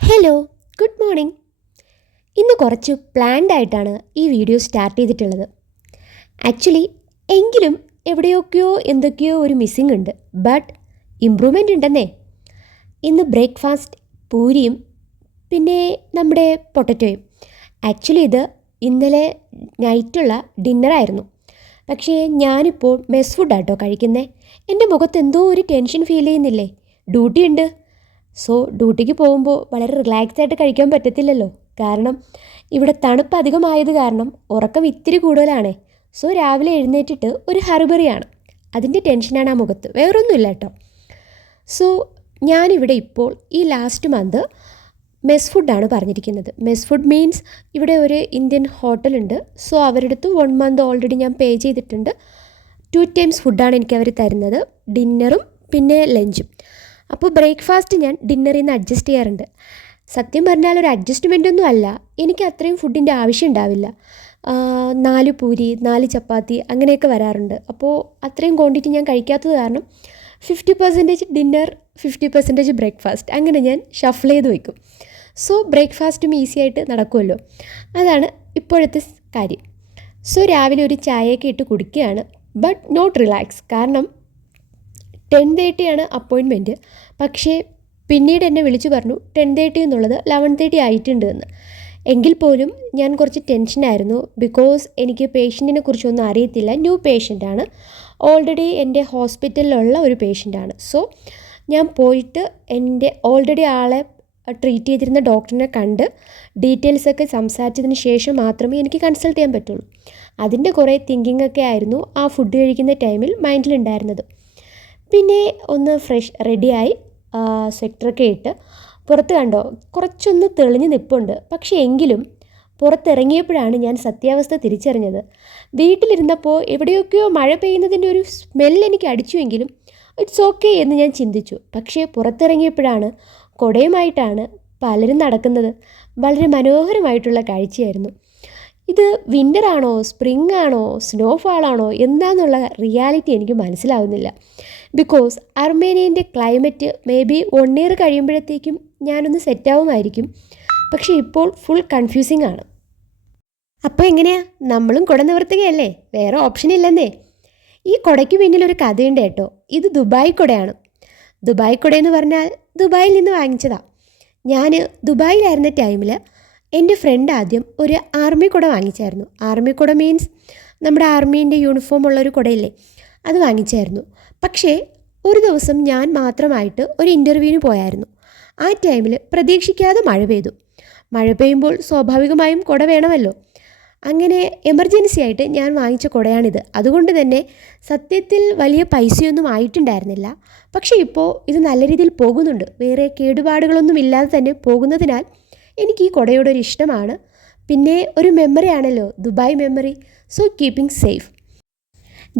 Hello, good morning. ഇന്ന് കുറച്ച് planned ആയിട്ടാണ് ഈ വീഡിയോ സ്റ്റാർട്ട് ചെയ്തിട്ടുള്ളത്. ആക്ച്വലി എങ്കിലും എവിടെയൊക്കെയോ എന്തൊക്കെയോ ഒരു മിസ്സിംഗ് ഉണ്ട്, ബട്ട് ഇമ്പ്രൂവ്മെൻ്റ് ഉണ്ടെന്നേ. ഇന്ന് ബ്രേക്ക്ഫാസ്റ്റ് പൂരിയും പിന്നെ നമ്മുടെ പൊട്ടറ്റോയും. ആക്ച്വലി ഇത് ഇന്നലെ നൈറ്റുള്ള ഡിന്നറായിരുന്നു. പക്ഷേ ഞാനിപ്പോൾ മെസ് ഫുഡാട്ടോ കഴിക്കുന്നത്. എൻ്റെ മുഖത്ത് എന്തോ ഒരു ടെൻഷൻ ഫീൽ ചെയ്യുന്നില്ലേ? ഡ്യൂട്ടി ഉണ്ട്. സോ ഡ്യൂട്ടിക്ക് പോകുമ്പോൾ വളരെ റിലാക്സ് ആയിട്ട് കഴിക്കാൻ പറ്റത്തില്ലല്ലോ. കാരണം ഇവിടെ തണുപ്പ് അധികമായത് കാരണം ഉറക്കം ഇത്തിരി കൂടുതലാണേ. സോ രാവിലെ എഴുന്നേറ്റിട്ട് ഒരു ഹറിബറിയാണ്. അതിൻ്റെ ടെൻഷനാണ് ആ മുഖത്ത്, വേറൊന്നുമില്ല കേട്ടോ. സോ ഞാനിവിടെ ഇപ്പോൾ ഈ ലാസ്റ്റ് മന്ത് മെസ് ഫുഡാണ് പറഞ്ഞിരിക്കുന്നത്. മെസ് ഫുഡ് മീൻസ് ഇവിടെ ഒരു ഇന്ത്യൻ ഹോട്ടലുണ്ട്. സോ അവരുടെ അടുത്ത് 1 മന്ത് ഓൾറെഡി ഞാൻ പേ ചെയ്തിട്ടുണ്ട്. 2 ടൈംസ് ഫുഡാണ് എനിക്ക് അവർ തരുന്നത്, ഡിന്നറും പിന്നെ ലഞ്ചും. അപ്പോൾ ബ്രേക്ക്ഫാസ്റ്റ് ഞാൻ ഡിന്നറിൽ നിന്ന് അഡ്ജസ്റ്റ് ചെയ്യാറുണ്ട്. സത്യം പറഞ്ഞാൽ ഒരു അഡ്ജസ്റ്റ്മെൻ്റ് ഒന്നും അല്ല, എനിക്ക് അത്രയും ഫുഡിൻ്റെ ആവശ്യം ഉണ്ടാവില്ല. 4 പൂരി 4 ചപ്പാത്തി അങ്ങനെയൊക്കെ വരാറുണ്ട്. അപ്പോൾ അത്രയും ക്വാണ്ടിറ്റി ഞാൻ കഴിക്കാത്തത് കാരണം 50% ഡിന്നർ 50% ബ്രേക്ക്ഫാസ്റ്റ് അങ്ങനെ ഞാൻ ഷഫിൾ ചെയ്ത് വയ്ക്കും. സോ ബ്രേക്ക്ഫാസ്റ്റും ഈസി ആയിട്ട് നടക്കുമല്ലോ. അതാണ് ഇപ്പോഴത്തെ കാര്യം. സോ രാവിലെ ഒരു ചായയൊക്കെ ഇട്ട് കുടിക്കുകയാണ്, ബട്ട് നോട്ട് റിലാക്സ്. കാരണം 10:30 അപ്പോയിൻമെൻറ്റ്. പക്ഷേ പിന്നീട് എന്നെ വിളിച്ചു പറഞ്ഞു 10:30 എന്നുള്ളത് 11:30 ആയിട്ടുണ്ട് എന്ന്. എങ്കിൽ പോലും ഞാൻ കുറച്ച് ടെൻഷനായിരുന്നു. ബിക്കോസ് എനിക്ക് പേഷ്യൻറ്റിനെ കുറിച്ചൊന്നും അറിയത്തില്ല. ന്യൂ പേഷ്യൻ്റാണ്, ഓൾറെഡി എൻ്റെ ഹോസ്പിറ്റലിലുള്ള ഒരു പേഷ്യൻ്റാണ്. സോ ഞാൻ പോയിട്ട് എൻ്റെ ഓൾറെഡി ആളെ ട്രീറ്റ് ചെയ്തിരുന്ന ഡോക്ടറിനെ കണ്ട് ഡീറ്റെയിൽസൊക്കെ സംസാരിച്ചതിന് ശേഷം മാത്രമേ എനിക്ക് കൺസൾട്ട് ചെയ്യാൻ പറ്റുള്ളൂ. അതിൻ്റെ കുറേ തിങ്കിങ് ഒക്കെ ആയിരുന്നു ആ ഫുഡ് കഴിക്കുന്ന ടൈമിൽ മൈൻഡിലുണ്ടായിരുന്നത്. പിന്നെ ഒന്ന് ഫ്രഷ് റെഡിയായി സ്വെറ്ററൊക്കെ ഇട്ട് പുറത്ത് കണ്ടോ കുറച്ചൊന്ന് തെളിഞ്ഞ് നിൽപ്പുണ്ട്. പക്ഷേ എങ്കിലും പുറത്തിറങ്ങിയപ്പോഴാണ് ഞാൻ സത്യാവസ്ഥ തിരിച്ചറിഞ്ഞത്. വീട്ടിലിരുന്നപ്പോൾ എവിടെയൊക്കെയോ മഴ പെയ്യുന്നതിൻ്റെ ഒരു സ്മെല്ല് എനിക്ക് അടിച്ചുവെങ്കിലും ഇറ്റ്സ് ഓക്കെ എന്ന് ഞാൻ ചിന്തിച്ചു. പക്ഷേ പുറത്തിറങ്ങിയപ്പോഴാണ് കുടയുമായിട്ടാണ് പലരും നടക്കുന്നത്. വളരെ മനോഹരമായിട്ടുള്ള കാഴ്ചയായിരുന്നു. ഇത് വിൻ്റർ ആണോ സ്പ്രിംഗ് ആണോ സ്നോഫാളാണോ എന്താണെന്നുള്ള റിയാലിറ്റി എനിക്ക് മനസ്സിലാവുന്നില്ല. ബിക്കോസ് അർമേനിയൻ്റെ ക്ലൈമറ്റ് മേ ബി 1 ഇയർ കഴിയുമ്പോഴത്തേക്കും ഞാനൊന്ന് സെറ്റാവുമായിരിക്കും. പക്ഷേ ഇപ്പോൾ ഫുൾ കൺഫ്യൂസിങ് ആണ്. അപ്പോൾ എങ്ങനെയാ, നമ്മളും കുട നിവർത്തുകയല്ലേ, വേറെ ഓപ്ഷൻ ഇല്ലെന്നേ. ഈ കുടയ്ക്ക് പിന്നിലൊരു കഥയുണ്ട് കേട്ടോ. ഇത് ദുബായ് കുടയാണ്. ദുബായ് കുടയെന്ന് പറഞ്ഞാൽ ദുബായിൽ നിന്ന് വാങ്ങിച്ചതാണ്. ഞാൻ ദുബായിലായിരുന്ന ടൈമിൽ എൻ്റെ ഫ്രണ്ട് ആദ്യം ഒരു ആർമി കുട വാങ്ങിച്ചായിരുന്നു. ആർമി കുട മീൻസ് നമ്മുടെ ആർമീൻ്റെ യൂണിഫോം ഉള്ളൊരു കുടയില്ലേ, അത് വാങ്ങിച്ചായിരുന്നു. പക്ഷേ ഒരു ദിവസം ഞാൻ മാത്രമായിട്ട് ഒരു ഇൻ്റർവ്യൂവിന് പോയായിരുന്നു. ആ ടൈമിൽ പ്രതീക്ഷിക്കാതെ മഴ പെയ്തു. മഴ പെയ്യുമ്പോൾ സ്വാഭാവികമായും കുട വേണമല്ലോ. അങ്ങനെ എമർജൻസി ആയിട്ട് ഞാൻ വാങ്ങിച്ച കുടയാണിത്. അതുകൊണ്ട് തന്നെ സത്യത്തിൽ വലിയ പൈസയൊന്നും ആയിട്ടുണ്ടായിരുന്നില്ല. പക്ഷേ ഇപ്പോൾ ഇത് നല്ല രീതിയിൽ പോകുന്നുണ്ട്. വേറെ കേടുപാടുകളൊന്നും ഇല്ലാതെ തന്നെ പോകുന്നതിനാൽ എനിക്ക് ഈ കുടയോടൊരു ഇഷ്ടമാണ്. പിന്നെ ഒരു മെമ്മറി ആണല്ലോ, Dubai memory. So keeping safe.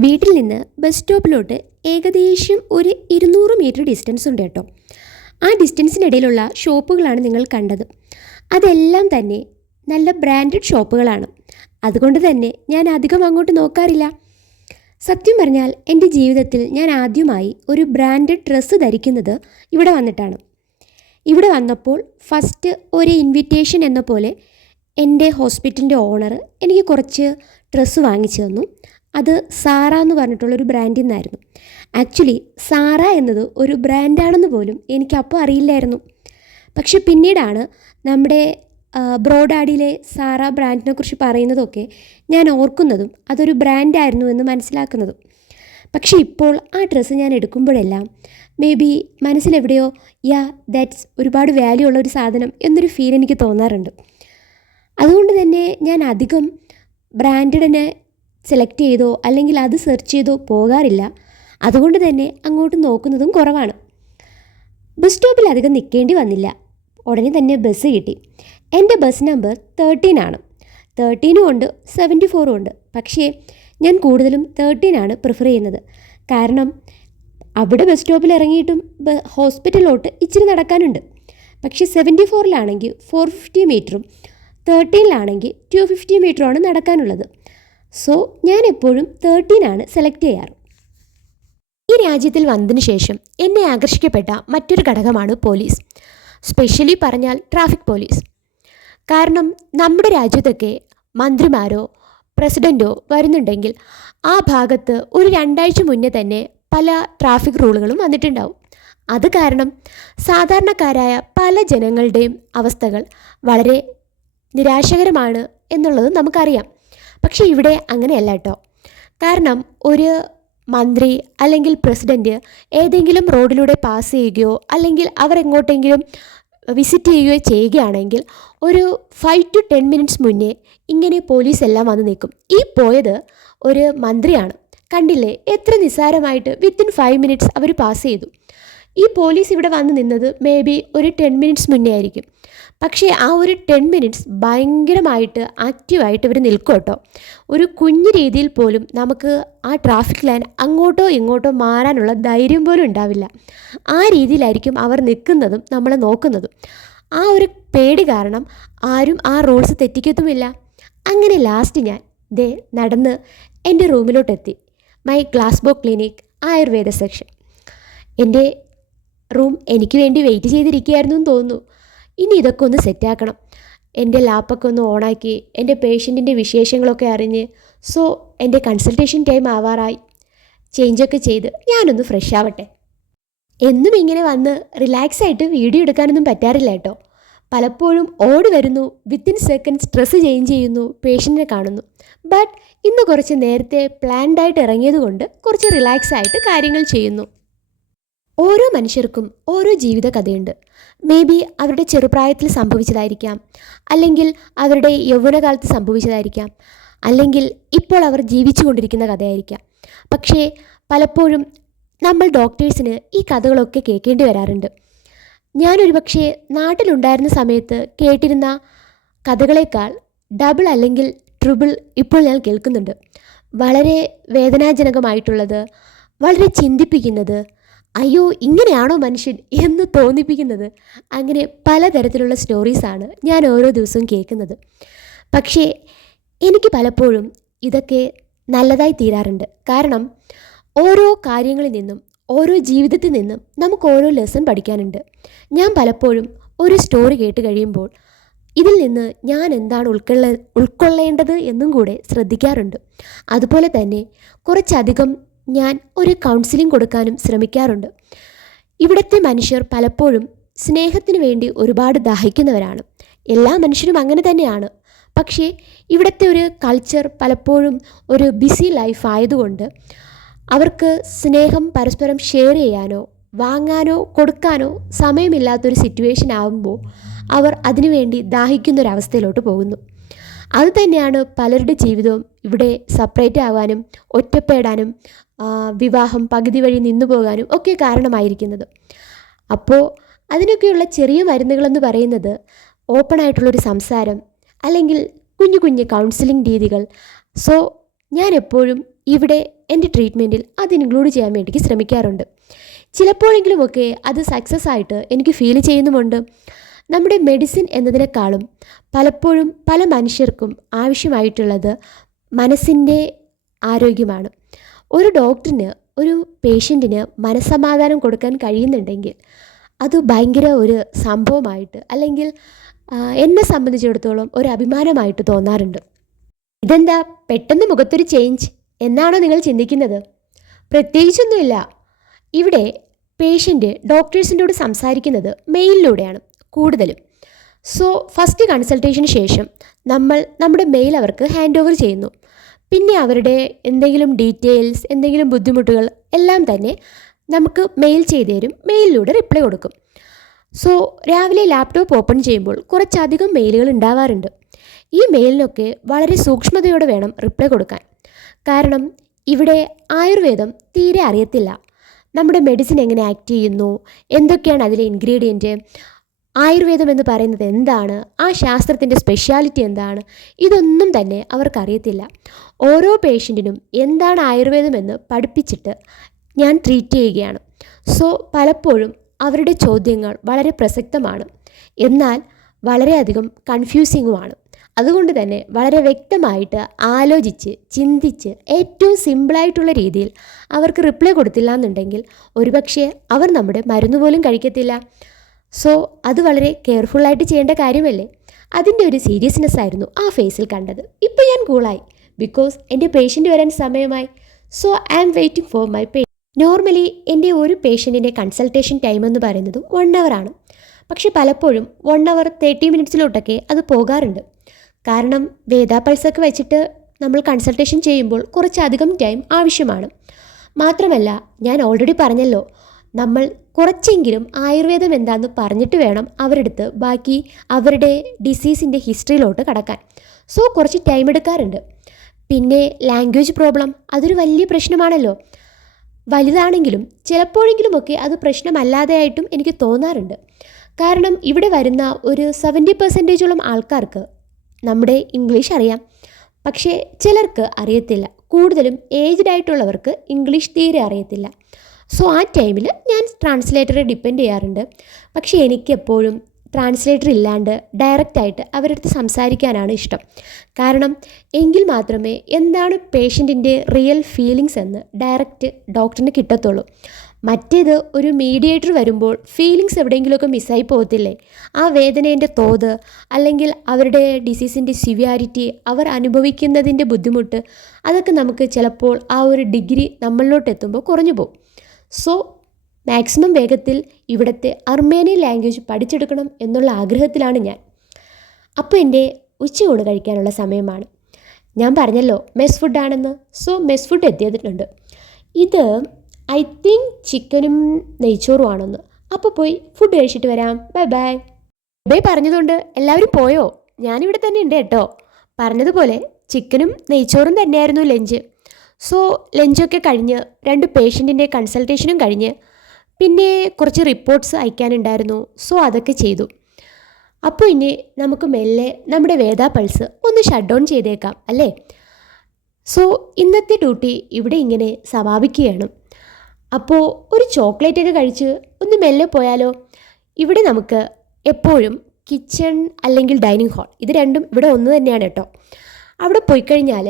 വീട്ടിൽ നിന്ന് ബസ് സ്റ്റോപ്പിലോട്ട് ഏകദേശം ഒരു 200 മീറ്റർ ഡിസ്റ്റൻസ് ഉണ്ട് കേട്ടോ. ആ ഡിസ്റ്റൻസിനിടയിലുള്ള ഷോപ്പുകളാണ് നിങ്ങൾ കണ്ടത്. അതെല്ലാം തന്നെ നല്ല ബ്രാൻഡഡ് ഷോപ്പുകളാണ്. അതുകൊണ്ട് തന്നെ ഞാൻ അധികം അങ്ങോട്ട് നോക്കാറില്ല. സത്യം പറഞ്ഞാൽ എൻ്റെ ജീവിതത്തിൽ ഞാൻ ആദ്യമായി ഒരു ബ്രാൻഡഡ് ഡ്രസ്സ് ധരിക്കുന്നത് ഇവിടെ വന്നിട്ടാണ്. ഇവിടെ വന്നപ്പോൾ ഫസ്റ്റ് ഒരു ഇൻവിറ്റേഷൻ എന്ന പോലെ എൻ്റെ ഹോസ്പിറ്റലിൻ്റെ ഓണർ എനിക്ക് കുറച്ച് ഡ്രസ്സ് വാങ്ങിച്ചു തന്നു. അത് സാറ എന്ന് പറഞ്ഞിട്ടുള്ളൊരു ബ്രാൻഡിൽ നിന്നായിരുന്നു. ആക്ച്വലി സാറ എന്നത് ഒരു ബ്രാൻഡാണെന്ന് പോലും എനിക്കപ്പോൾ അറിയില്ലായിരുന്നു. പക്ഷെ പിന്നീടാണ് നമ്മുടെ ബ്രോഡാഡിയിലെ സാറ ബ്രാൻഡിനെ കുറിച്ച് പറയുന്നതൊക്കെ ഞാൻ ഓർക്കുന്നതും അതൊരു ബ്രാൻഡായിരുന്നു എന്ന് മനസ്സിലാക്കുന്നതും. പക്ഷേ ഇപ്പോൾ ആ ഡ്രസ്സ് ഞാൻ എടുക്കുമ്പോഴെല്ലാം മേ ബി മനസ്സിലെവിടെയോ ദാറ്റ്സ് ഒരുപാട് വാല്യൂ ഉള്ള ഒരു സാധനം എന്നൊരു ഫീൽ എനിക്ക് തോന്നാറുണ്ട്. അതുകൊണ്ട് തന്നെ ഞാൻ അധികം ബ്രാൻഡിനെ സെലക്ട് ചെയ്തോ അല്ലെങ്കിൽ അത് സെർച്ച് ചെയ്തോ പോകാറില്ല. അതുകൊണ്ട് തന്നെ അങ്ങോട്ട് നോക്കുന്നതും കുറവാണ്. ബസ് സ്റ്റോപ്പിൽ അധികം നിൽക്കേണ്ടി വന്നില്ല. ഉടനെ തന്നെ ബസ് കിട്ടി. എൻ്റെ ബസ് നമ്പർ 13 ആണ്. 13 ഉണ്ട് 74 ഉണ്ട്. പക്ഷേ ഞാൻ കൂടുതലും 13 പ്രിഫർ ചെയ്യുന്നത്. കാരണം അവിടെ ബസ് സ്റ്റോപ്പിൽ ഇറങ്ങിയിട്ടും ഹോസ്പിറ്റലിലോട്ട് ഇച്ചിരി നടക്കാനുണ്ട്. പക്ഷേ 74 450 മീറ്ററും 13 250 മീറ്ററുമാണ് നടക്കാനുള്ളത്. സോ ഞാൻ എപ്പോഴും 13 സെലക്ട് ചെയ്യാറ്. ഈ രാജ്യത്തിൽ വന്നതിന് ശേഷം എന്നെ ആകർഷിക്കപ്പെട്ട മറ്റൊരു ഘടകമാണ് പോലീസ്. സ്പെഷ്യലി പറഞ്ഞാൽ ട്രാഫിക് പോലീസ്. കാരണം നമ്മുടെ രാജ്യത്തൊക്കെ മന്ത്രിമാരോ പ്രസിഡൻറ്റോ വരുന്നുണ്ടെങ്കിൽ ആ ഭാഗത്ത് ഒരു 2 ആഴ്ച മുന്നേ തന്നെ പല ട്രാഫിക് റൂളുകളും വന്നിട്ടുണ്ടാവും. അത് കാരണം സാധാരണക്കാരായ പല ജനങ്ങളുടെയും അവസ്ഥകൾ വളരെ നിരാശകരമാണ് എന്നുള്ളത് നമുക്കറിയാം. പക്ഷേ ഇവിടെ അങ്ങനെയല്ല കേട്ടോ. കാരണം ഒരു മന്ത്രി അല്ലെങ്കിൽ പ്രസിഡൻറ്റ് ഏതെങ്കിലും റോഡിലൂടെ പാസ് ചെയ്യുകയോ അല്ലെങ്കിൽ അവർ എങ്ങോട്ടെങ്കിലും വിസിറ്റ് ചെയ്യുകയോ ചെയ്യുകയാണെങ്കിൽ ഒരു 5 to 10 മിനിറ്റ്സ് മുന്നേ ഇങ്ങനെ പോലീസ് എല്ലാം വന്ന് നിൽക്കും. ഈ പോയത് ഒരു മന്ത്രിയാണ്, കണ്ടില്ലേ എത്ര നിസ്സാരമായിട്ട് വിത്തിൻ 5 മിനിറ്റ്സ് അവർ പാസ് ചെയ്തു. ഈ പോലീസ് ഇവിടെ വന്ന് നിന്നത് മേ ബി ഒരു 10 മിനിറ്റ്സ് മുന്നേ ആയിരിക്കും. പക്ഷേ ആ ഒരു 10 മിനിറ്റ്സ് ഭയങ്കരമായിട്ട് ആക്റ്റീവായിട്ട് ഇവർ നിൽക്കും കേട്ടോ. ഒരു കുഞ്ഞു രീതിയിൽ പോലും നമുക്ക് ആ ട്രാഫിക് ലൈൻ അങ്ങോട്ടോ ഇങ്ങോട്ടോ മാറാനുള്ള ധൈര്യം പോലും ഉണ്ടാവില്ല. ആ രീതിയിലായിരിക്കും അവർ നിൽക്കുന്നതും നമ്മളെ നോക്കുന്നതും. ആ ഒരു പേടി കാരണം ആരും ആ റൂൾസ് തെറ്റിക്കത്തുമില്ല. അങ്ങനെ ലാസ്റ്റ് ഞാൻ നടന്ന് എൻ്റെ റൂമിലോട്ടെത്തി. My Glasgow clinic Ayurveda section. എൻ്റെ റൂം എനിക്ക് വേണ്ടി വെയിറ്റ് ചെയ്തിരിക്കുകയായിരുന്നു എന്ന് തോന്നുന്നു. ഇനി ഇതൊക്കെ ഒന്ന് സെറ്റാക്കണം. എൻ്റെ ലാപ്പൊക്കെ ഒന്ന് ഓണാക്കി എൻ്റെ പേഷ്യൻറ്റിൻ്റെ വിശേഷങ്ങളൊക്കെ അറിഞ്ഞ് എൻ്റെ കൺസൾട്ടേഷൻ ടൈം ആവാറായി. ചേഞ്ചൊക്കെ ചെയ്ത് ഞാനൊന്ന് ഫ്രഷ് ആവട്ടെ. എന്നും ഇങ്ങനെ വന്ന് റിലാക്സ് ആയിട്ട് വീഡിയോ എടുക്കാനൊന്നും പറ്റാറില്ല കേട്ടോ. പലപ്പോഴും ഓടി വരുന്നു, വിത്തിൻ സെക്കൻഡ്സ് ഡ്രസ്സ് ചേഞ്ച് ചെയ്യുന്നു, പേഷ്യൻറ്റിനെ കാണുന്നു. ബട്ട് ഇന്ന് കുറച്ച് നേരത്തെ പ്ലാൻഡായിട്ട് ഇറങ്ങിയത് കൊണ്ട് കുറച്ച് റിലാക്സ് ആയിട്ട് കാര്യങ്ങൾ ചെയ്യുന്നു. ഓരോ മനുഷ്യർക്കും ഓരോ ജീവിത കഥയുണ്ട്. മേ ബി അവരുടെ ചെറുപ്രായത്തിൽ സംഭവിച്ചതായിരിക്കാം, അല്ലെങ്കിൽ അവരുടെ യൗവനകാലത്ത് സംഭവിച്ചതായിരിക്കാം, അല്ലെങ്കിൽ ഇപ്പോൾ അവർ ജീവിച്ചു കൊണ്ടിരിക്കുന്ന കഥയായിരിക്കാം. പക്ഷേ പലപ്പോഴും നമ്മൾ ഡോക്ടേഴ്സിന് ഈ കഥകളൊക്കെ കേൾക്കേണ്ടി വരാറുണ്ട്. ഞാനൊരു പക്ഷേ നാട്ടിലുണ്ടായിരുന്ന സമയത്ത് കേട്ടിരുന്ന കഥകളേക്കാൾ ഡബിൾ അല്ലെങ്കിൽ ട്രിപ്പിൾ ഇപ്പോൾ ഞാൻ കേൾക്കുന്നുണ്ട്. വളരെ വേദനാജനകമായിട്ടുള്ളത്, വളരെ ചിന്തിപ്പിക്കുന്നത്, അയ്യോ ഇങ്ങനെയാണോ മനുഷ്യൻ എന്ന് തോന്നിപ്പിക്കുന്നത്, അങ്ങനെ പലതരത്തിലുള്ള സ്റ്റോറീസാണ് ഞാൻ ഓരോ ദിവസവും കേൾക്കുന്നത്. പക്ഷേ എനിക്ക് പലപ്പോഴും ഇതൊക്കെ നല്ലതായി തീരാറുണ്ട്. കാരണം ഓരോ കാര്യങ്ങളിൽ നിന്നും ഓരോ ജീവിതത്തിൽ നിന്നും നമുക്ക് ഓരോ ലെസൺ പഠിക്കാനുണ്ട്. ഞാൻ പലപ്പോഴും ഒരു സ്റ്റോറി കേട്ട് കഴിയുമ്പോൾ ഇതിൽ നിന്ന് ഞാൻ എന്താണ് ഉൾക്കൊള്ളേണ്ടത് എന്നും കൂടെ ശ്രദ്ധിക്കാറുണ്ട്. അതുപോലെ തന്നെ കുറച്ചധികം ഞാൻ ഒരു കൗൺസിലിംഗ് കൊടുക്കാനും ശ്രമിക്കാറുണ്ട്. ഇവിടുത്തെ മനുഷ്യർ പലപ്പോഴും സ്നേഹത്തിന് വേണ്ടി ഒരുപാട് ദാഹിക്കുന്നവരാണ്. എല്ലാ മനുഷ്യരും അങ്ങനെ തന്നെയാണ്. പക്ഷേ ഇവിടുത്തെ ഒരു കൾച്ചർ പലപ്പോഴും ഒരു ബിസി ലൈഫ് ആയതുകൊണ്ട് അവർക്ക് സ്നേഹം പരസ്പരം ഷെയർ ചെയ്യാനോ വാങ്ങാനോ കൊടുക്കാനോ സമയമില്ലാത്തൊരു സിറ്റുവേഷൻ ആകുമ്പോൾ അവർ അതിനുവേണ്ടി ദാഹിക്കുന്നൊരവസ്ഥയിലോട്ട് പോകുന്നു. അതുതന്നെയാണ് പലരുടെ ജീവിതവും ഇവിടെ സെപ്പറേറ്റ് ആവാനും ഒറ്റപ്പെടാനും വിവാഹം പകുതി വഴി നിന്നു പോകാനും ഒക്കെ കാരണമായിരിക്കുന്നത്. അപ്പോൾ അതിനൊക്കെയുള്ള ചെറിയ മരുന്നുകളെന്ന് പറയുന്നത് ഓപ്പണായിട്ടുള്ളൊരു സംസാരം, അല്ലെങ്കിൽ കുഞ്ഞു കുഞ്ഞു കൗൺസിലിംഗ് രീതികൾ. ഞാൻ എപ്പോഴും ഇവിടെ എൻ്റെ ട്രീറ്റ്മെൻറ്റിൽ അത് ഇൻക്ലൂഡ് ചെയ്യാൻ വേണ്ടി ശ്രമിക്കാറുണ്ട്. ചിലപ്പോഴെങ്കിലുമൊക്കെ അത് സക്സസ് ആയിട്ട് എനിക്ക് ഫീൽ ചെയ്യുന്നുമുണ്ട്. നമ്മുടെ മെഡിസിൻ എന്നതിനേക്കാളും പലപ്പോഴും പല മനുഷ്യർക്കും ആവശ്യമായിട്ടുള്ളത് മനസ്സിൻ്റെ ആരോഗ്യമാണ്. ഒരു ഡോക്ടറിന് ഒരു പേഷ്യൻറ്റിന് മനസ്സമാധാനം കൊടുക്കാൻ കഴിയുന്നുണ്ടെങ്കിൽ അത് ഭയങ്കര ഒരു സംഭവമായിട്ട്, അല്ലെങ്കിൽ എന്നെ സംബന്ധിച്ചിടത്തോളം ഒരു അഭിമാനമായിട്ട് തോന്നാറുണ്ട്. ഇതെന്താ പെട്ടെന്ന് മുഖത്തൊരു ചേഞ്ച് എന്നാണോ നിങ്ങൾ ചിന്തിക്കുന്നത്? പ്രത്യേകിച്ചൊന്നുമില്ല. ഇവിടെ പേഷ്യൻ്റ് ഡോക്ടേഴ്സിൻ്റെ കൂടെ സംസാരിക്കുന്നത് മെയിലിലൂടെയാണ് കൂടുതലും. ഫസ്റ്റ് കൺസൾട്ടേഷന് ശേഷം നമ്മൾ നമ്മുടെ മെയിൽ അവർക്ക് ഹാൻഡ് ഓവർ ചെയ്യുന്നു. പിന്നെ അവരുടെ എന്തെങ്കിലും ഡീറ്റെയിൽസ്, എന്തെങ്കിലും ബുദ്ധിമുട്ടുകൾ എല്ലാം തന്നെ നമുക്ക് മെയിൽ ചെയ്ത് തരും. മെയിലിലൂടെ റിപ്ലൈ കൊടുക്കും. രാവിലെ ലാപ്ടോപ്പ് ഓപ്പൺ ചെയ്യുമ്പോൾ കുറച്ചധികം മെയിലുകൾ ഉണ്ടാവാറുണ്ട്. ഈ മെയിലിനൊക്കെ വളരെ സൂക്ഷ്മതയോടെ വേണം റിപ്ലൈ കൊടുക്കാൻ. കാരണം ഇവിടെ ആയുർവേദം തീരെ അറിയത്തില്ല. നമ്മുടെ മെഡിസിൻ എങ്ങനെ ആക്ട് ചെയ്യുന്നു, എന്തൊക്കെയാണ് അതിലെ ഇൻഗ്രീഡിയൻറ്റ്, ആയുർവേദം എന്ന് പറയുന്നത് എന്താണ്, ആ ശാസ്ത്രത്തിൻ്റെ സ്പെഷ്യാലിറ്റി എന്താണ്, ഇതൊന്നും തന്നെ അവർക്കറിയത്തില്ല. ഓരോ പേഷ്യൻറ്റിനും എന്താണ് ആയുർവേദം എന്ന് പഠിപ്പിച്ചിട്ട് ഞാൻ ട്രീറ്റ് ചെയ്യുകയാണ്. പലപ്പോഴും അവരുടെ ചോദ്യങ്ങൾ വളരെ പ്രസക്തമാണ്, എന്നാൽ വളരെയധികം കൺഫ്യൂസിങ്ങുമാണ്. അതുകൊണ്ട് തന്നെ വളരെ വ്യക്തമായിട്ട് ആലോചിച്ച് ചിന്തിച്ച് ഏറ്റവും സിമ്പിളായിട്ടുള്ള രീതിയിൽ അവർക്ക് റിപ്ലൈ കൊടുത്തില്ല എന്നുണ്ടെങ്കിൽ ഒരുപക്ഷെ അവർ നമ്മുടെ മരുന്ന് പോലും കഴിക്കത്തില്ല. സോ അത് വളരെ കെയർഫുള്ളായിട്ട് ചെയ്യേണ്ട കാര്യമല്ലേ. അതിൻ്റെ ഒരു സീരിയസ്നെസ് ആയിരുന്നു ആ ഫേസിൽ കണ്ടത്. ഇപ്പോൾ ഞാൻ കൂളായി, ബിക്കോസ് എൻ്റെ പേഷ്യൻ്റ് വരാൻ സമയമായി. So I am waiting for my normally എൻ്റെ ഒരു പേഷ്യൻറ്റിൻ്റെ കൺസൾട്ടേഷൻ ടൈം എന്ന് പറയുന്നത് 1 hour ആണ്. പക്ഷെ പലപ്പോഴും 1 hour 30 minutes അത് പോകാറുണ്ട്. കാരണം വേദ പൾസൊക്കെ വെച്ചിട്ട് നമ്മൾ കൺസൾട്ടേഷൻ ചെയ്യുമ്പോൾ കുറച്ചധികം ടൈം ആവശ്യമാണ്. മാത്രമല്ല, ഞാൻ ഓൾറെഡി പറഞ്ഞല്ലോ, നമ്മൾ കുറച്ചെങ്കിലും ആയുർവേദം എന്താണെന്ന് പറഞ്ഞിട്ട് വേണം അവരെടുത്ത് ബാക്കി അവരുടെ ഡിസീസിൻ്റെ ഹിസ്റ്ററിയിലോട്ട് കടക്കാൻ. സോ കുറച്ച് ടൈം എടുക്കാറുണ്ട്. പിന്നെ ലാംഗ്വേജ് പ്രോബ്ലം അതൊരു വലിയ പ്രശ്നമാണല്ലോ. വലുതാണെങ്കിലും ചിലപ്പോഴെങ്കിലുമൊക്കെ അത് പ്രശ്നമല്ലാതെയായിട്ടും എനിക്ക് തോന്നാറുണ്ട്. കാരണം ഇവിടെ വരുന്ന ഒരു 70% ആൾക്കാർക്ക് നമ്മുടെ ഇംഗ്ലീഷ് അറിയാം, പക്ഷേ ചിലർക്ക് അറിയത്തില്ല. കൂടുതലും ഏജ്ഡ് ആയിട്ടുള്ളവർക്ക് ഇംഗ്ലീഷ് തീരെ അറിയത്തില്ല. സോ ആ ടൈമിൽ ഞാൻ ട്രാൻസ്ലേറ്ററെ ഡിപ്പെൻഡ് ചെയ്യാറുണ്ട്. പക്ഷേ എനിക്കെപ്പോഴും ട്രാൻസ്ലേറ്റർ ഇല്ലാണ്ട് ഡയറക്റ്റായിട്ട് അവരുടെ അടുത്ത് സംസാരിക്കാനാണ് ഇഷ്ടം. കാരണം എങ്കിൽ മാത്രമേ എന്താണ് പേഷ്യൻറ്റിൻ്റെ റിയൽ ഫീലിങ്സ് എന്ന് ഡയറക്റ്റ് ഡോക്ടറിന് കിട്ടത്തുള്ളൂ. മറ്റേത് ഒരു മീഡിയേറ്റർ വരുമ്പോൾ ഫീലിങ്സ് എവിടെയെങ്കിലുമൊക്കെ മിസ്സായി പോകത്തില്ലേ. ആ വേദനേൻ്റെ തോത്, അല്ലെങ്കിൽ അവരുടെ ഡിസീസിൻ്റെ സിവിയാരിറ്റി, അവർ അനുഭവിക്കുന്നതിൻ്റെ ബുദ്ധിമുട്ട്, അതൊക്കെ നമുക്ക് ചിലപ്പോൾ ആ ഒരു ഡിഗ്രി നമ്മളിലോട്ട് എത്തുമ്പോൾ കുറഞ്ഞു പോകും. സോ മാക്സിമം വേഗത്തിൽ ഇവിടുത്തെ അർമേനിയൻ ലാംഗ്വേജ് പഠിച്ചെടുക്കണം എന്നുള്ള ആഗ്രഹത്തിലാണ് ഞാൻ. അപ്പോൾ എൻ്റെ ഉച്ചയൂണ് കഴിക്കാനുള്ള സമയമാണ്. ഞാൻ പറഞ്ഞല്ലോ മെസ് ഫുഡാണെന്ന്. സോ മെസ് ഫുഡ് എത്തിയിട്ടുണ്ട്. ഇത് ഐ തിങ്ക് ചിക്കനും നെയ്ച്ചോറും ആണെന്ന്. അപ്പോൾ പോയി ഫുഡ് കഴിച്ചിട്ട് വരാം. Bye bye. ബൈ പറഞ്ഞതുകൊണ്ട് എല്ലാവരും പോയോ? ഞാനിവിടെ തന്നെ ഉണ്ട് കേട്ടോ. പറഞ്ഞതുപോലെ ചിക്കനും നെയ്ച്ചോറും തന്നെയായിരുന്നു ലഞ്ച്. സോ ലഞ്ചൊക്കെ കഴിഞ്ഞ് 2 പേഷ്യൻറ്റിൻ്റെ കൺസൾട്ടേഷനും കഴിഞ്ഞ് പിന്നെ കുറച്ച് റിപ്പോർട്ട്സ് അയക്കാനുണ്ടായിരുന്നു. സോ അതൊക്കെ ചെയ്തു. അപ്പോൾ ഇനി നമുക്ക് മെല്ലെ നമ്മുടെ വേദ പൾസ് ഒന്ന് ഷട്ട് ഡൗൺ ചെയ്തേക്കാം അല്ലേ. സോ ഇന്നത്തെ ഡ്യൂട്ടി ഇവിടെ ഇങ്ങനെ സമാപിക്കുകയാണ്. അപ്പോൾ ഒരു ചോക്ലേറ്റൊക്കെ കഴിച്ച് ഒന്ന് മെല്ലെ പോയാലോ. ഇവിടെ നമുക്ക് എപ്പോഴും കിച്ചൺ അല്ലെങ്കിൽ ഡൈനിങ് ഹാൾ ഇത് രണ്ടും ഇവിടെ ഒന്ന് തന്നെയാണ് കേട്ടോ. അവിടെ പോയി കഴിഞ്ഞാൽ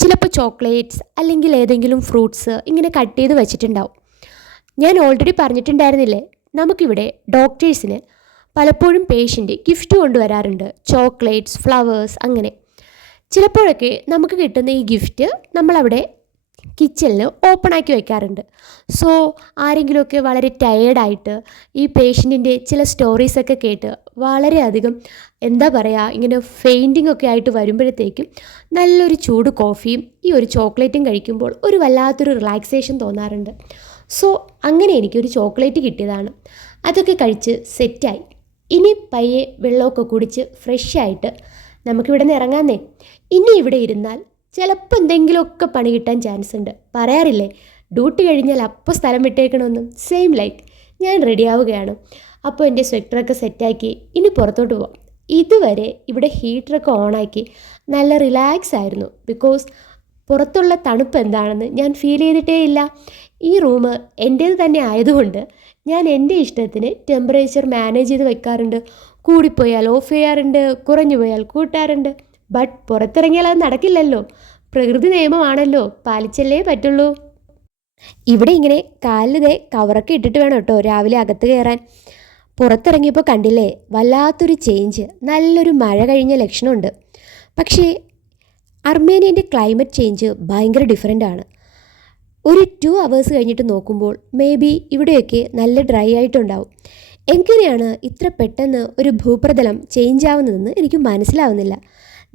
ചിലപ്പോൾ ചോക്ലേറ്റ്സ് അല്ലെങ്കിൽ ഏതെങ്കിലും ഫ്രൂട്ട്സ് ഇങ്ങനെ കട്ട് ചെയ്ത് വെച്ചിട്ടുണ്ടാവും. ഞാൻ ഓൾറെഡി പറഞ്ഞിട്ടുണ്ടായിരുന്നില്ലേ, നമുക്കിവിടെ ഡോക്ടേഴ്സിന് പലപ്പോഴും പേഷ്യൻ്റ് ഗിഫ്റ്റ് കൊണ്ടുവരാറുണ്ട്. ചോക്ലേറ്റ്സ്, ഫ്ലവേഴ്സ്, അങ്ങനെ. ചിലപ്പോഴൊക്കെ നമുക്ക് കിട്ടുന്ന ഈ ഗിഫ്റ്റ് നമ്മളവിടെ കിച്ചണിൽ ഓപ്പൺ ആക്കി വയ്ക്കാറുണ്ട്. സോ ആരെങ്കിലുമൊക്കെ വളരെ ടയേർഡായിട്ട് ഈ പേഷ്യൻറ്റിൻ്റെ ചില സ്റ്റോറീസൊക്കെ കേട്ട് വളരെയധികം എന്താ പറയുക, ഇങ്ങനെ ഫെയിൻറ്റിംഗ് ഒക്കെ ആയിട്ട് വരുമ്പോഴത്തേക്കും നല്ലൊരു ചൂട് കോഫിയും ഈ ഒരു ചോക്ലേറ്റും കഴിക്കുമ്പോൾ ഒരു വല്ലാത്തൊരു റിലാക്സേഷൻ തോന്നാറുണ്ട്. സോ അങ്ങനെ എനിക്കൊരു ചോക്ലേറ്റ് കിട്ടിയതാണ്. അതൊക്കെ കഴിച്ച് സെറ്റായി. ഇനി പയ്യെ വെള്ളമൊക്കെ കുടിച്ച് ഫ്രഷായിട്ട് നമുക്കിവിടെ നിന്ന് ഇറങ്ങാന്നേ. ഇനി ഇവിടെ ഇരുന്നാൽ ചിലപ്പോൾ എന്തെങ്കിലുമൊക്കെ പണി കിട്ടാൻ ചാൻസ് ഉണ്ട്. പറയാറില്ലേ, ഡ്യൂട്ടി കഴിഞ്ഞാൽ അപ്പോൾ സ്ഥലം വിട്ടേക്കണമെന്നും. സെയിം ലൈക്ക് ഞാൻ റെഡിയാവുകയാണ്. അപ്പോൾ എൻ്റെ സ്വെറ്ററൊക്കെ സെറ്റാക്കി ഇനി പുറത്തോട്ട് പോകാം. ഇതുവരെ ഇവിടെ ഹീറ്ററൊക്കെ ഓണാക്കി നല്ല റിലാക്സ് ആയിരുന്നു. ബിക്കോസ് പുറത്തുള്ള തണുപ്പ് എന്താണെന്ന് ഞാൻ ഫീൽ ചെയ്തിട്ടേ ഇല്ല. ഈ റൂം എൻ്റേത് തന്നെ ആയതുകൊണ്ട് ഞാൻ എൻ്റെ ഇഷ്ടത്തിന് ടെമ്പറേച്ചർ മാനേജ് ചെയ്ത് വെക്കാറുണ്ട്. കൂടിപ്പോയാൽ ഓഫ് ചെയ്യാറുണ്ട്, കുറഞ്ഞു പോയാൽ കൂട്ടാറുണ്ട്. ബട്ട് പുറത്തിറങ്ങിയാൽ അത് നടക്കില്ലല്ലോ. പ്രകൃതി നിയമമാണല്ലോ, പാലിച്ചല്ലേ പറ്റുള്ളൂ. ഇവിടെ ഇങ്ങനെ കാലിലേ കവറൊക്കെ ഇട്ടിട്ട് വേണം കേട്ടോ രാവിലെ അകത്ത് കയറാൻ. പുറത്തിറങ്ങിയപ്പോൾ കണ്ടില്ലേ, വല്ലാത്തൊരു ചേഞ്ച്. നല്ലൊരു മഴ കഴിഞ്ഞ ലക്ഷണമുണ്ട്. പക്ഷേ അർമേനിയൻ്റെ ക്ലൈമറ്റ് ചേഞ്ച് ഭയങ്കര ഡിഫറെൻ്റ് ആണ്. ഒരു 2 hours കഴിഞ്ഞിട്ട് നോക്കുമ്പോൾ മേ ബി ഇവിടെയൊക്കെ നല്ല ഡ്രൈ ആയിട്ടുണ്ടാവും. എങ്ങനെയാണ് ഇത്ര പെട്ടെന്ന് ഒരു ഭൂപ്രതലം ചേഞ്ച് ആവുന്നതെന്ന് എനിക്ക് മനസ്സിലാവുന്നില്ല.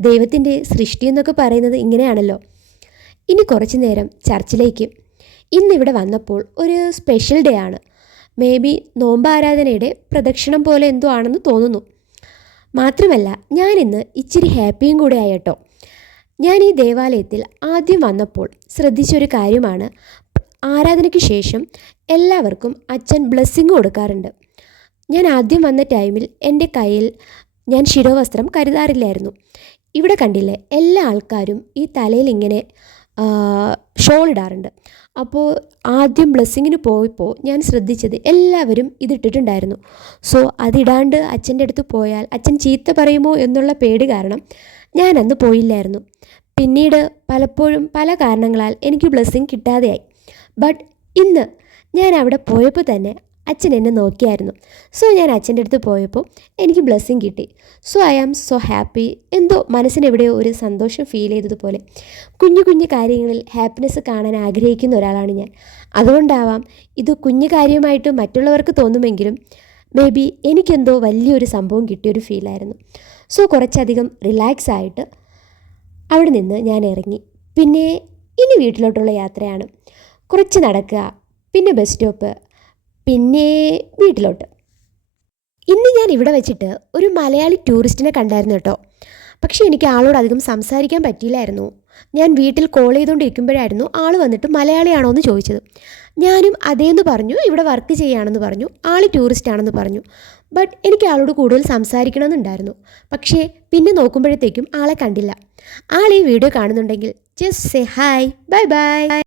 ദൈവത്തിൻ്റെ സൃഷ്ടി എന്നൊക്കെ പറയുന്നത് ഇങ്ങനെയാണല്ലോ. ഇനി കുറച്ച് നേരം ചർച്ചിലേക്ക്. ഇന്നിവിടെ വന്നപ്പോൾ ഒരു സ്പെഷ്യൽ ഡേ ആണ്. മേ ബി നോമ്പ് ആരാധനയുടെ പ്രദക്ഷിണം പോലെ എന്തോ ആണെന്ന് തോന്നുന്നു. മാത്രമല്ല ഞാനിന്ന് ഇച്ചിരി ഹാപ്പിയും കൂടെ ആയിട്ടോ. ഞാൻ ഈ ദേവാലയത്തിൽ ആദ്യം വന്നപ്പോൾ ശ്രദ്ധിച്ചൊരു കാര്യമാണ്, ആരാധനയ്ക്ക് ശേഷം എല്ലാവർക്കും അച്ഛൻ ബ്ലെസ്സിങ് കൊടുക്കാറുണ്ട്. ഞാൻ ആദ്യം വന്ന ടൈമിൽ എൻ്റെ കയ്യിൽ ഞാൻ ശിരോവസ്ത്രം കരുതാറില്ലായിരുന്നു. ഇവിടെ കണ്ടില്ലേ, എല്ലാ ആൾക്കാരും ഈ തലയിൽ ഇങ്ങനെ ഷോൾ ഇടാറുണ്ട്. അപ്പോൾ ആദ്യം ബ്ലെസ്സിങ്ങിന് പോയപ്പോൾ ഞാൻ ശ്രദ്ധിച്ചത് എല്ലാവരും ഇതിട്ടിട്ടുണ്ടായിരുന്നു. സോ അതിടാണ്ട് അച്ഛൻ്റെ അടുത്ത് പോയാൽ അച്ഛൻ ചീത്ത പറയുമോ എന്നുള്ള പേടി കാരണം ഞാൻ അന്ന് പോയില്ലായിരുന്നു. പിന്നീട് പലപ്പോഴും പല കാരണങ്ങളാൽ എനിക്ക് ബ്ലെസ്സിങ് കിട്ടാതെയായി. ബട്ട് ഇന്ന് ഞാൻ അവിടെ പോയപ്പോൾ തന്നെ അച്ഛൻ എന്നെ നോക്കിയായിരുന്നു. സോ ഞാൻ അച്ഛൻ്റെ അടുത്ത് പോയപ്പോൾ എനിക്ക് ബ്ലെസ്സിങ് കിട്ടി. So I am so happy. എന്തോ മനസ്സിനെവിടെയോ ഒരു സന്തോഷം ഫീൽ ചെയ്തതുപോലെ. കുഞ്ഞു കുഞ്ഞു കാര്യങ്ങളിൽ ഹാപ്പിനെസ് കാണാൻ ആഗ്രഹിക്കുന്ന ഒരാളാണ് ഞാൻ. അതുകൊണ്ടാവാം ഇത് കുഞ്ഞു കാര്യമായിട്ട് മറ്റുള്ളവർക്ക് തോന്നുമെങ്കിലും മേ ബി എനിക്കെന്തോ വലിയൊരു സംഭവം കിട്ടിയൊരു ഫീലായിരുന്നു. സോ കുറച്ചധികം റിലാക്സ് ആയിട്ട് അവിടെ നിന്ന് ഞാൻ ഇറങ്ങി. പിന്നെ ഇനി വീട്ടിലോട്ടുള്ള യാത്രയാണ്. കുറച്ച് നടക്കുക, പിന്നെ ബസ് സ്റ്റോപ്പ്, പിന്നെ വീട്ടിലോട്ട്. ഇന്ന് ഞാൻ ഇവിടെ വെച്ചിട്ട് ഒരു മലയാളി ടൂറിസ്റ്റിനെ കണ്ടായിരുന്നു കേട്ടോ. പക്ഷേ എനിക്ക് ആളോട് അധികം സംസാരിക്കാൻ പറ്റിയില്ലായിരുന്നു. ഞാൻ വീട്ടിൽ കോൾ ചെയ്തുകൊണ്ടിരിക്കുമ്പോഴായിരുന്നു ആൾ വന്നിട്ട് മലയാളിയാണോ എന്ന് ചോദിച്ചത്. ഞാനും അതേന്ന് പറഞ്ഞു, ഇവിടെ വർക്ക് ചെയ്യുകയാണെന്ന് പറഞ്ഞു, ആൾ ടൂറിസ്റ്റ് ആണെന്ന് പറഞ്ഞു. ബട്ട് എനിക്ക് ആളോട് കൂടുതൽ സംസാരിക്കണമെന്നുണ്ടായിരുന്നു. പക്ഷേ പിന്നെ നോക്കുമ്പോഴത്തേക്കും ആളെ കണ്ടില്ല. ആൾ ഈ വീഡിയോ കാണുന്നുണ്ടെങ്കിൽ just say hi, bye bye.